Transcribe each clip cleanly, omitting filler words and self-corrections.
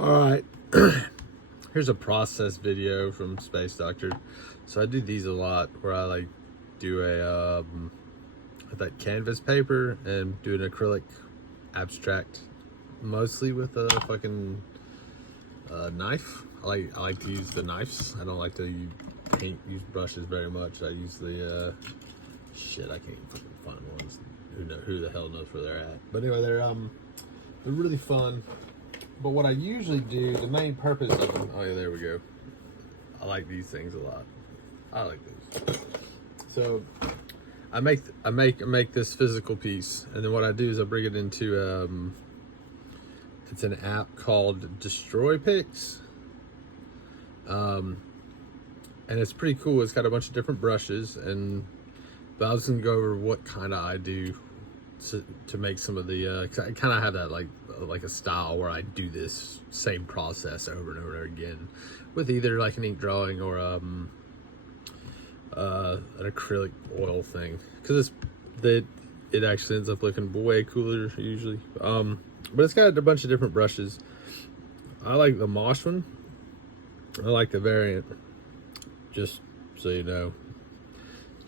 All right, here's a process video from Space Doctor. So I do these a lot, where I like do a that canvas paper and do an acrylic abstract, mostly with a fucking knife. I like to use the knives. I don't like to use brushes very much. I use the shit. I can't even fucking find ones. Who the hell knows where they're at? But anyway, they're really fun. But what I usually do, the main purpose of them, oh yeah, there we go. I like these things a lot. I like these. So I make this physical piece, and then what I do is I bring it into it's an app called Destroy Pix. And it's pretty cool. It's got a bunch of different brushes, but I was gonna go over what kind of I do to make some of the. 'Cause I kind of have that like a style where I do this same process over and over again, with either like an ink drawing or an acrylic oil thing, because it actually ends up looking way cooler usually. But it's got a bunch of different brushes. I like the Mosh one. I like the variant. Just so you know,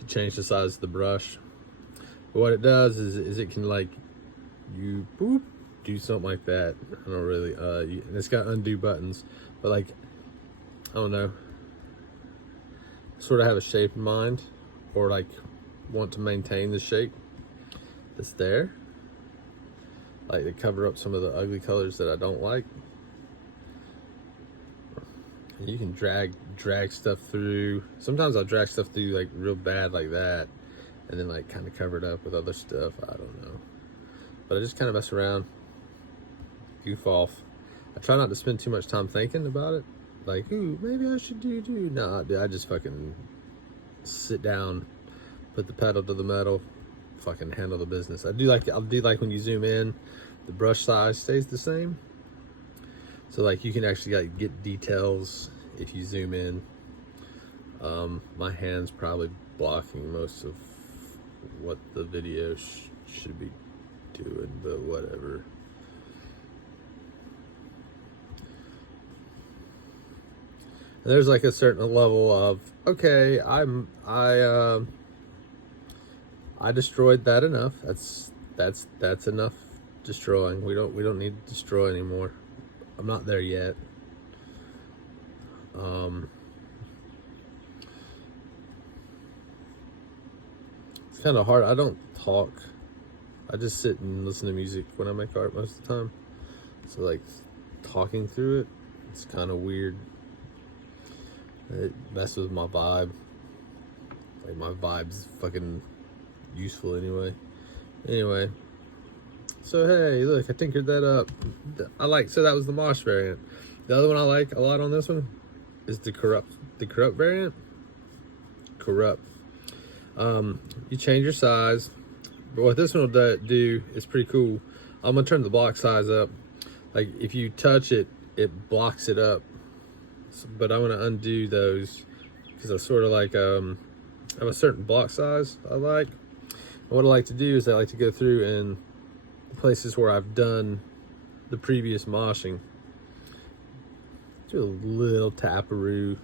you change the size of the brush. But what it does is it can like you boop, do something like that. I don't really and it's got undo buttons, but like I don't know, sort of have a shape in mind, or like want to maintain the shape that's there, like to cover up some of the ugly colors that I don't like. And you can drag stuff through. Sometimes I'll drag stuff through like real bad like that, and then like kind of cover it up with other stuff. I don't know, but I just kind of mess around, goof off. I try not to spend too much time thinking about it, like, ooh, maybe I should do. Nah, dude, I just fucking sit down, put the pedal to the metal, fucking handle the business. I'll do like when you zoom in, the brush size stays the same. So like you can actually like get details if you zoom in. My hand's probably blocking most of what the video should be doing, but whatever. And there's like a certain level of, okay, I destroyed that enough. That's enough destroying. We don't need to destroy anymore. I'm not there yet. It's kind of hard. I don't talk. I just sit and listen to music when I make art most of the time. So like talking through it, it's kind of weird. It messes with my vibe. Like my vibe's fucking useful anyway. Anyway. So hey, look, I tinkered that up. So that was the Mosh variant. The other one I like a lot on this one is the corrupt variant. Corrupt. You change your size, but what this one will do is pretty cool. I'm gonna turn the block size up. Like if you touch it, it blocks it up. But I want to undo those because I sort of like I have a certain block size I like. And what I like to do is I like to go through and places where I've done the previous moshing, do a little taparoo,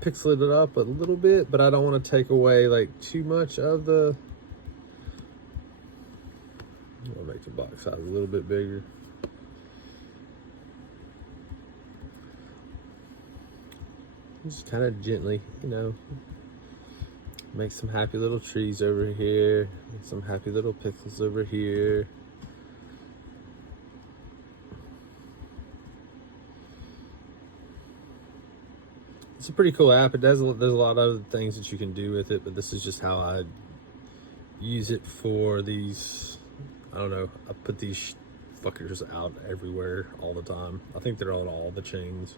pixel it up a little bit, but I don't want to take away like too much of the. I'll make the box size a little bit bigger. Just kind of gently, make some happy little trees over here, and some happy little pixels over here. It's a pretty cool app. There's a lot of other things that you can do with it, but this is just how I use it for these. I don't know. I put these fuckers out everywhere all the time. I think they're on all the chains,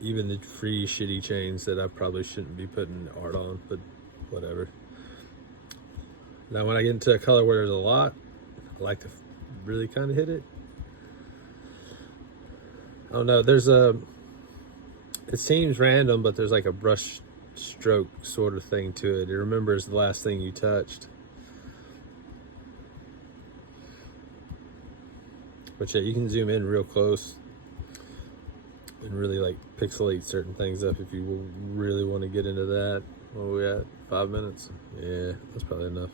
even the free shitty chains that I probably shouldn't be putting art on, but whatever. Now when I get into a color where there's a lot, I like to really kind of hit it. I don't know, it seems random, but there's like a brush stroke sort of thing to it. It remembers the last thing you touched. But yeah, you can zoom in real close and really like pixelate certain things up if you really want to get into that. What are we at? 5 minutes? Yeah, that's probably enough.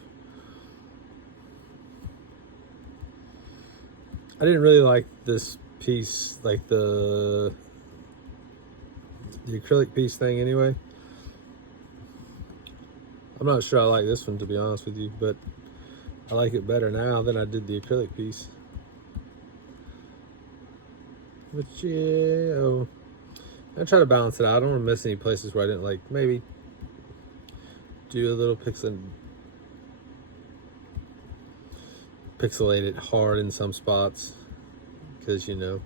I didn't really like this piece, like the acrylic piece thing anyway. I'm not sure I like this one, to be honest with you, but I like it better now than I did the acrylic piece. But yeah, I try to balance it out. I don't want to miss any places where I didn't like maybe do a little pixelate it hard in some spots, because you know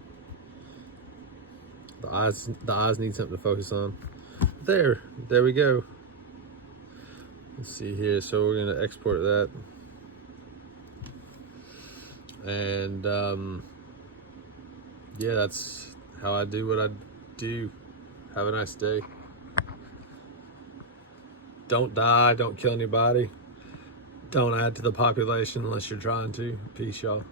the eyes need something to focus on. There we go. Let's see here. So we're gonna export that, and yeah, that's how I do what I do. Have a nice day. Don't die, don't kill anybody, don't add to the population unless you're trying to. Peace, y'all.